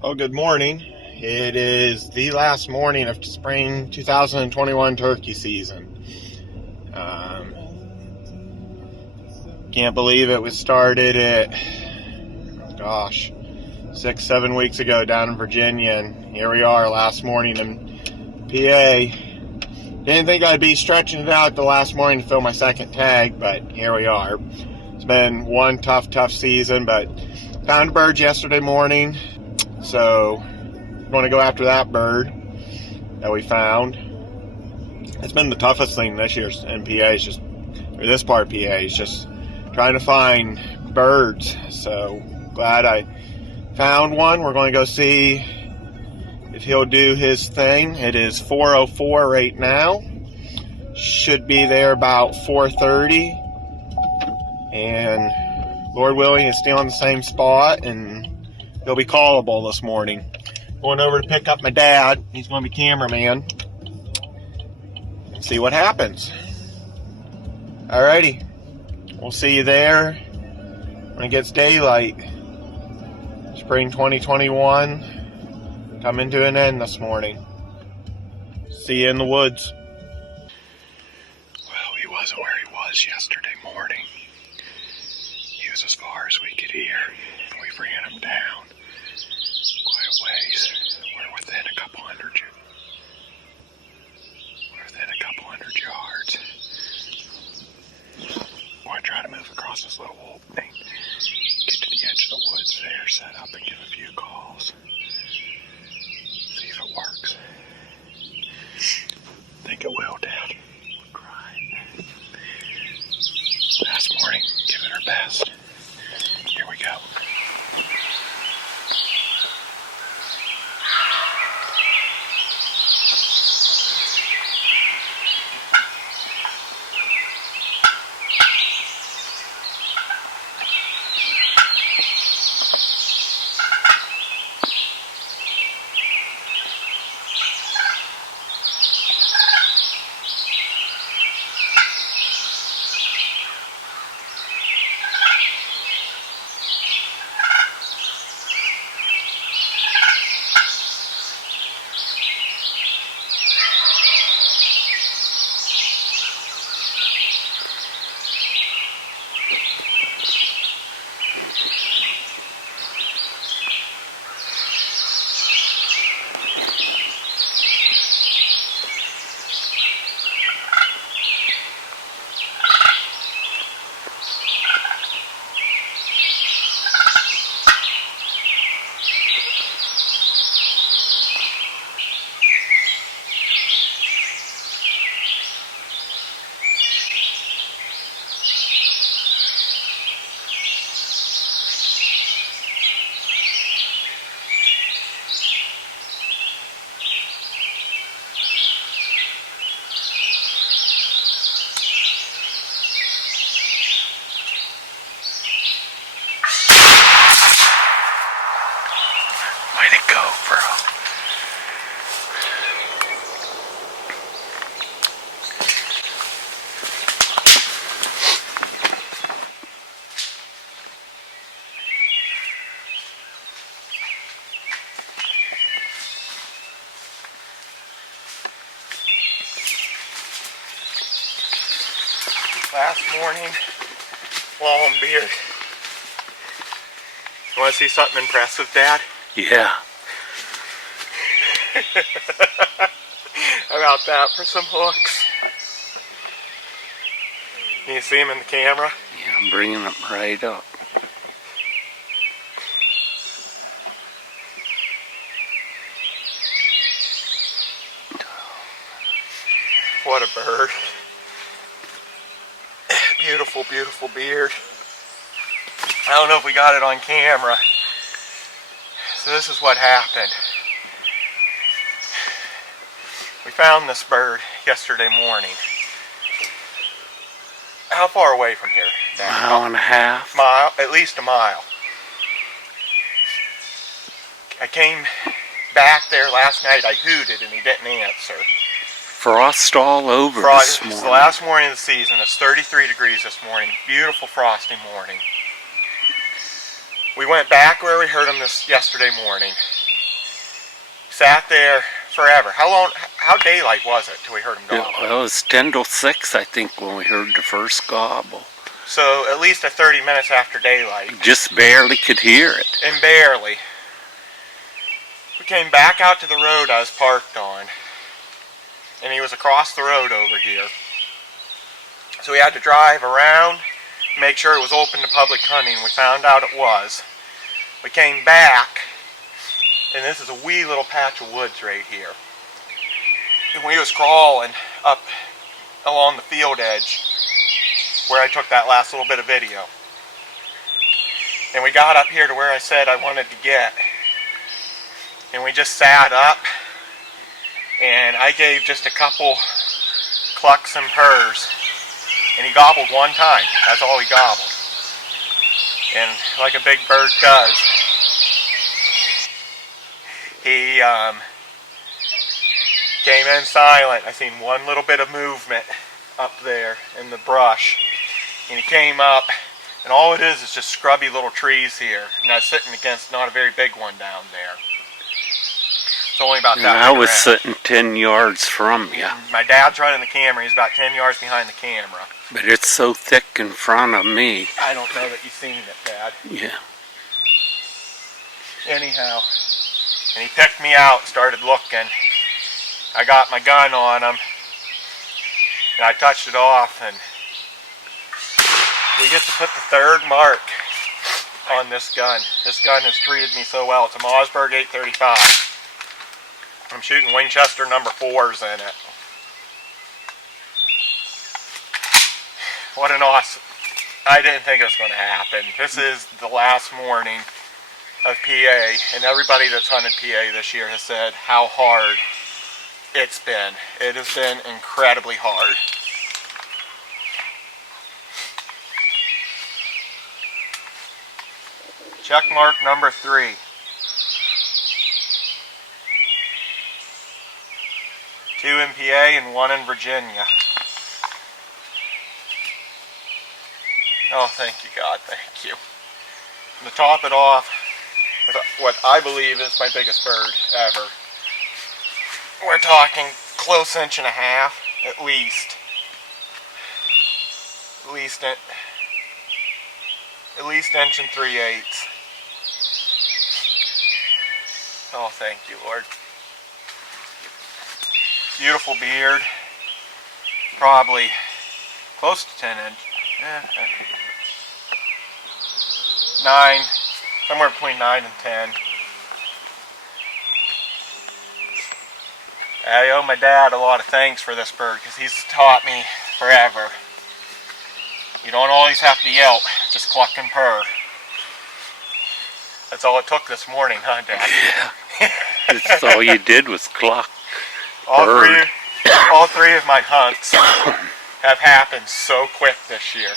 Oh, good morning. It is the last morning of spring 2021 turkey season. Can't believe it was started at, 6-7 weeks ago down in Virginia, and here we are last morning in PA. Didn't think I'd be stretching it out the last morning to fill my second tag, but here we are. It's been one tough season, but found a bird yesterday morning. So, I'm going to go after that bird that we found. It's been the toughest thing this year in PA, this part of PA, is just trying to find birds. So, glad I found one. We're going to go see if he'll do his thing. It is 4:04 right now. Should be there about 4:30. And Lord willing, he's still in the same spot, and he'll be callable this morning. Going over to pick up my dad. He's going to be cameraman. And see what happens. Alrighty. We'll see you there when it gets daylight. Spring 2021 coming to an end this morning. See you in the woods. Well, he wasn't where he was yesterday morning. He was as far as we could hear. We ran him down quite a ways. We're within a couple hundred yards. We're going to try to move across this little opening, get to the edge of the woods there, set up and give a few calls. See if it works. Think it will, Dad. We're crying. Last morning, give it our best. Here we go. Way to go, bro. Last morning, longbeard. You want to see something impressive, Dad? Yeah. How about that for some hooks? Can you see him in the camera? Yeah, I'm bringing him right up. What a bird. Beautiful, beautiful beard. I don't know if we got it on camera. So this is what happened. We found this bird yesterday morning. How far away from here, Dad? Mile and a half. Mile, at least a mile. I came back there last night. I hooted and he didn't answer. Frost all over this morning. It's the last morning of the season. It's 33 degrees this morning. Beautiful frosty morning. We went back where we heard him yesterday morning. Sat there forever. How daylight was it till we heard him gobble? Well, it was 10 till 6, I think, when we heard the first gobble. So at least 30 minutes after daylight. Just barely could hear it. And barely. We came back out to the road I was parked on. And he was across the road over here. So we had to drive around, make sure it was open to public hunting. We found out it was. We came back, and this is a wee little patch of woods right here. And we was crawling up along the field edge where I took that last little bit of video. And we got up here to where I said I wanted to get. And we just sat up, and I gave just a couple clucks and purrs. And he gobbled one time. That's all he gobbled. And like a big bird does, he came in silent. I seen one little bit of movement up there in the brush. And he came up, and all it is just scrubby little trees here. And I was sitting against not a very big one down there. It's only about that. And I was sitting 10 yards from you. My dad's running the camera. He's about 10 yards behind the camera. But it's so thick in front of me. I don't know that you've seen it, Dad. Yeah. Anyhow, and he picked me out, started looking. I got my gun on him, and I touched it off, and we get to put the third mark on this gun. This gun has treated me so well. It's a Mossberg 835. I'm shooting Winchester number 4s in it. What an awesome... I didn't think it was going to happen. This is the last morning of PA, and everybody that's hunted PA this year has said how hard it's been. It has been incredibly hard. Check mark number 3. Two in PA and 1 in Virginia. Oh, thank you, God, thank you. And to top it off with what I believe is my biggest bird ever. We're talking close 1.5 inches, at least. At least 1 3/8 inches. Oh, thank you, Lord. Beautiful beard. Probably close to 10 inches. 9, somewhere between 9 and 10. I owe my dad a lot of thanks for this bird because he's taught me forever. You don't always have to yelp, just cluck and purr. That's all it took this morning, huh, Dad? Yeah. That's all you did was cluck. All three of my hunts have happened so quick this year.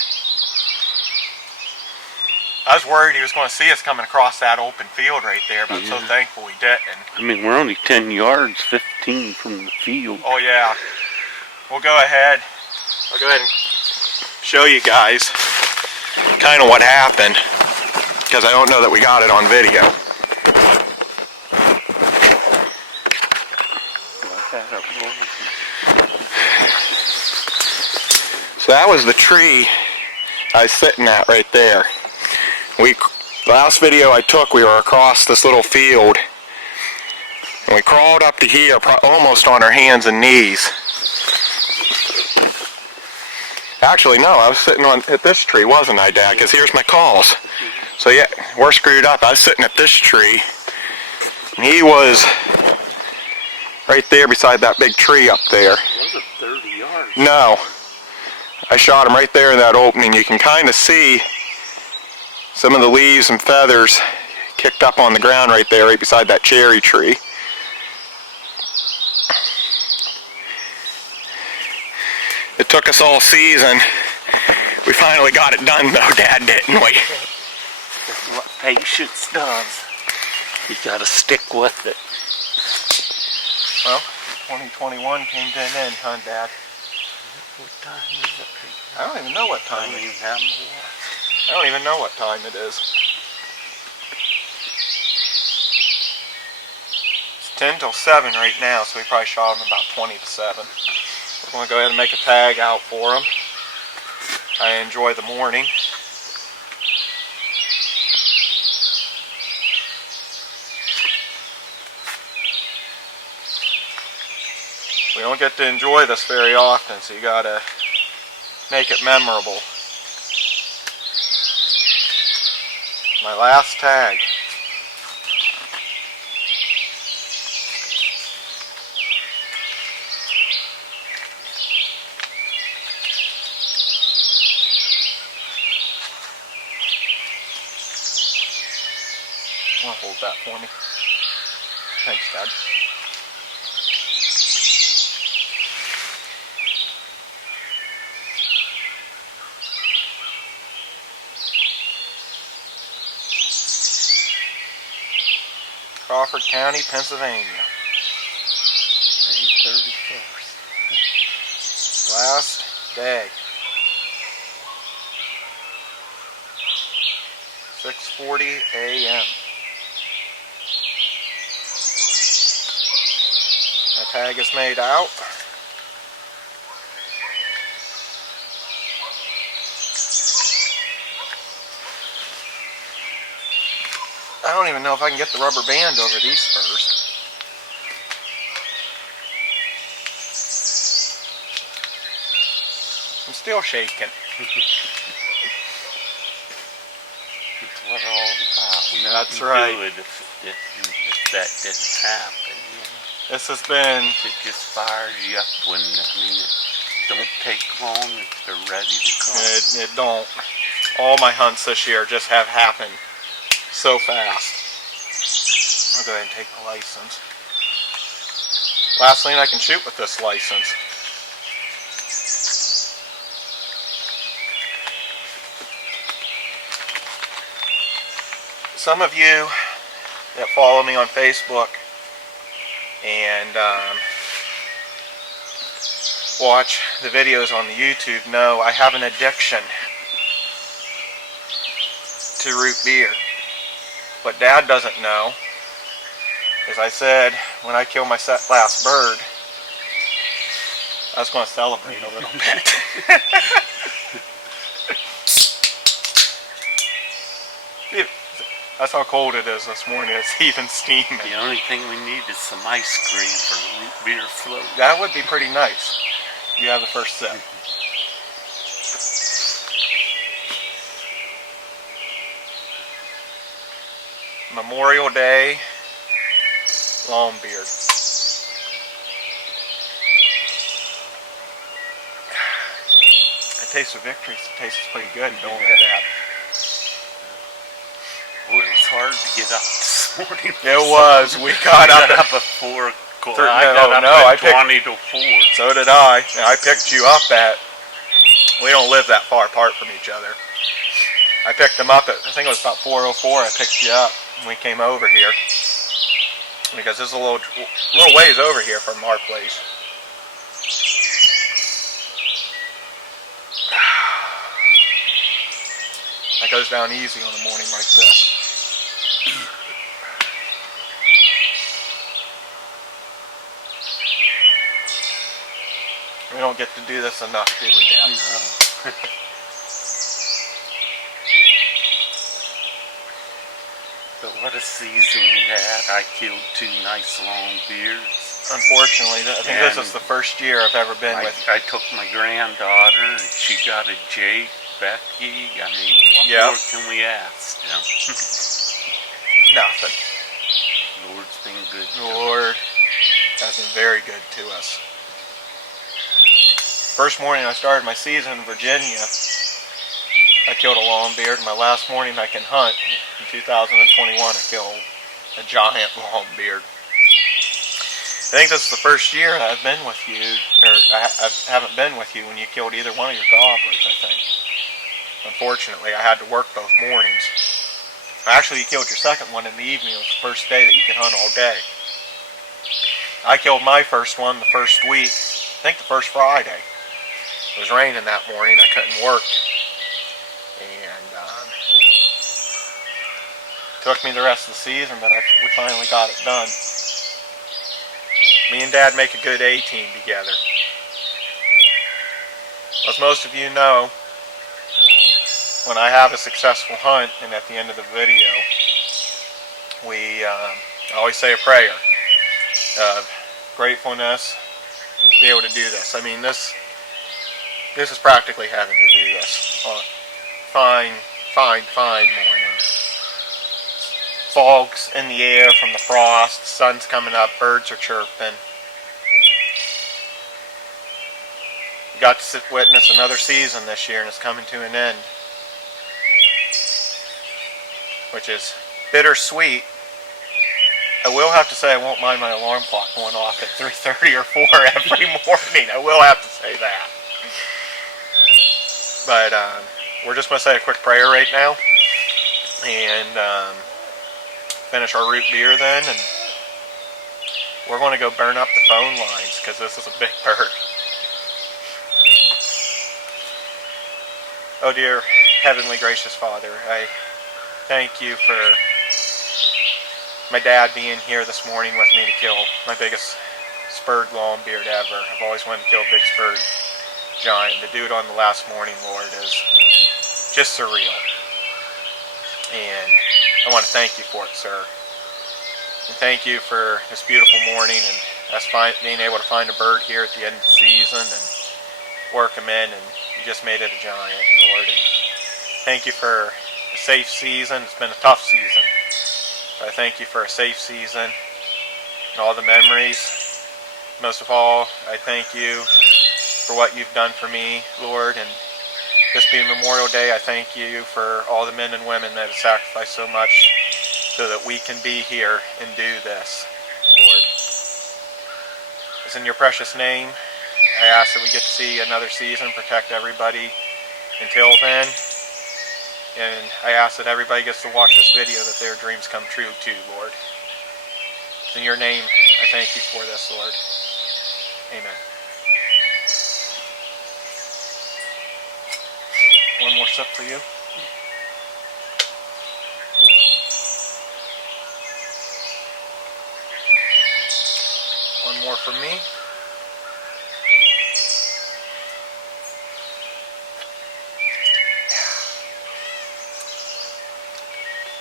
I was worried he was going to see us coming across that open field right there, but I'm so thankful he didn't. I mean, we're only 10 yards, 15 from the field. Oh yeah. We'll go ahead. I'll go ahead and show you guys kind of what happened, because I don't know that we got it on video. So that was the tree I was sitting at right there. Last video I took, we were across this little field, and we crawled up to here, almost on our hands and knees. Actually, no, I was sitting at this tree, wasn't I, Dad? Because here's my calls. So yeah, we're screwed up. I was sitting at this tree, and he was right there beside that big tree up there. Was it 30 yards? No. I shot him right there in that opening. You can kind of see some of the leaves and feathers kicked up on the ground right there, right beside that cherry tree. It took us all season. We finally got it done though, Dad, didn't we? That's what patience does. You gotta stick with it. Well, 2021 came to an end, huh, Dad? What time is it? I don't even know what time it is. I don't even know what time it is. It's 10 till 7 right now, so we probably shot them about 20 to 7. We're going to go ahead and make a tag out for them. I enjoy the morning. We don't get to enjoy this very often, so you got to make it memorable. My last tag. I'll hold that for me. Thanks, Dad. Crawford County, Pennsylvania. May 31st. Last day. 6:40 a.m. My tag is made out. I don't even know if I can get the rubber band over these spurs. I'm still shaking. It's what it's all about. We That's wouldn't right. do it if that didn't happen. You know? This has been... It just fires you up when, I mean, it don't take long if they're ready to come. It don't. All my hunts this year just have happened so fast. I'll go ahead and take my license. Last thing I can shoot with this license. Some of you that follow me on Facebook and watch the videos on the YouTube know I have an addiction to root beer. What Dad doesn't know is I said when I killed my last bird, I was going to celebrate a little bit. That's how cold it is this morning. It's even steaming. The only thing we need is some ice cream for root beer float. That would be pretty nice. You have the first sip. Memorial Day, longbeard. That taste of victory tastes pretty good, don't it, Dad? Boy, it was hard to get up this morning. It was. We got up at 4 o'clock. I picked 20 to 4. So did I. And I picked you up at... We don't live that far apart from each other. I picked them up at, I think it was about 4:04. I picked you up and we came over here. Because there's a little ways over here from our place. That goes down easy on a morning like this. We don't get to do this enough, do we, Dad? No. But what a season we had. I killed 2 nice long beards. Unfortunately, I think this is the first year I've ever been with. I took my granddaughter and she got a Jake, Becky. I mean, what more can we ask? Yeah. Nothing. Lord's been good to The Lord has been very good to us. First morning I started my season in Virginia, I killed a longbeard. My last morning I can hunt in 2021, I killed a giant longbeard. I think this is the first year I've been with you, or I haven't been with you when you killed either one of your gobblers, I think. Unfortunately, I had to work both mornings. Actually, you killed your second one in the evening. It was the first day that you could hunt all day. I killed my first one the first week, I think the first Friday. It was raining that morning, I couldn't work. And took me the rest of the season, but we finally got it done. Me and Dad make a good A-team together. As most of you know, when I have a successful hunt, and at the end of the video, we always say a prayer of gratefulness to be able to do this. I mean, this is practically heaven to do this. Fine morning. Fog's in the air from the frost, the sun's coming up, birds are chirping. We got to witness another season this year, and it's coming to an end, which is bittersweet. I will have to say I won't mind my alarm clock going off at 3:30 or 4 every morning. I will have to say that. But we're just going to say a quick prayer right now, and finish our root beer then, and we're going to go burn up the phone lines because this is a big bird. Oh dear Heavenly Gracious Father, I thank you for my dad being here this morning with me to kill my biggest spurred longbeard ever. I've always wanted to kill a big spurred giant. To do it on the last morning, Lord, is just surreal. And I want to thank you for it, sir. And thank you for this beautiful morning and us being able to find a bird here at the end of the season and work him in, and you just made it a giant, Lord. And thank you for a safe season. It's been a tough season. But I thank you for a safe season and all the memories. Most of all, I thank you for what you've done for me, Lord. And this being Memorial Day, I thank you for all the men and women that have sacrificed so much so that we can be here and do this, Lord. It's in your precious name I ask that we get to see another season, protect everybody until then. And I ask that everybody gets to watch this video, that their dreams come true too, Lord. It's in your name I thank you for this, Lord. Amen. One more sip for you. One more for me.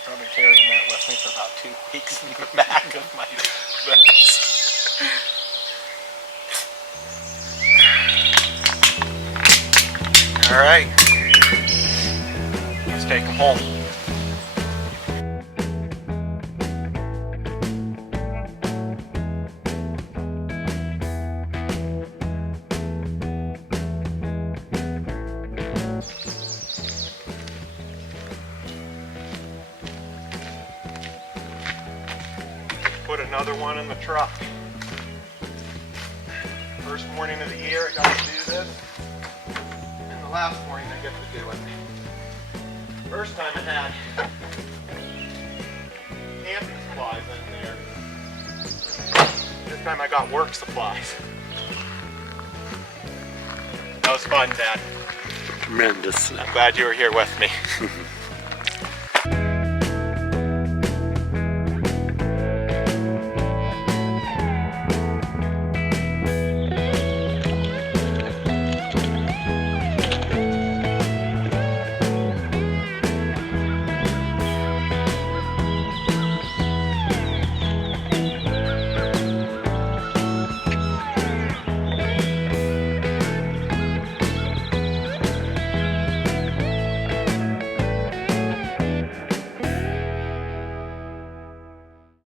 I've been carrying that with me for about 2 weeks in the back of my vest. All right. Let's take them home. Put another one in the truck. First morning of the year I got to do this, and the last morning I get to do it. First time I had camping supplies in there. This time I got work supplies. That was fun, Dad. Tremendous. I'm glad you were here with me.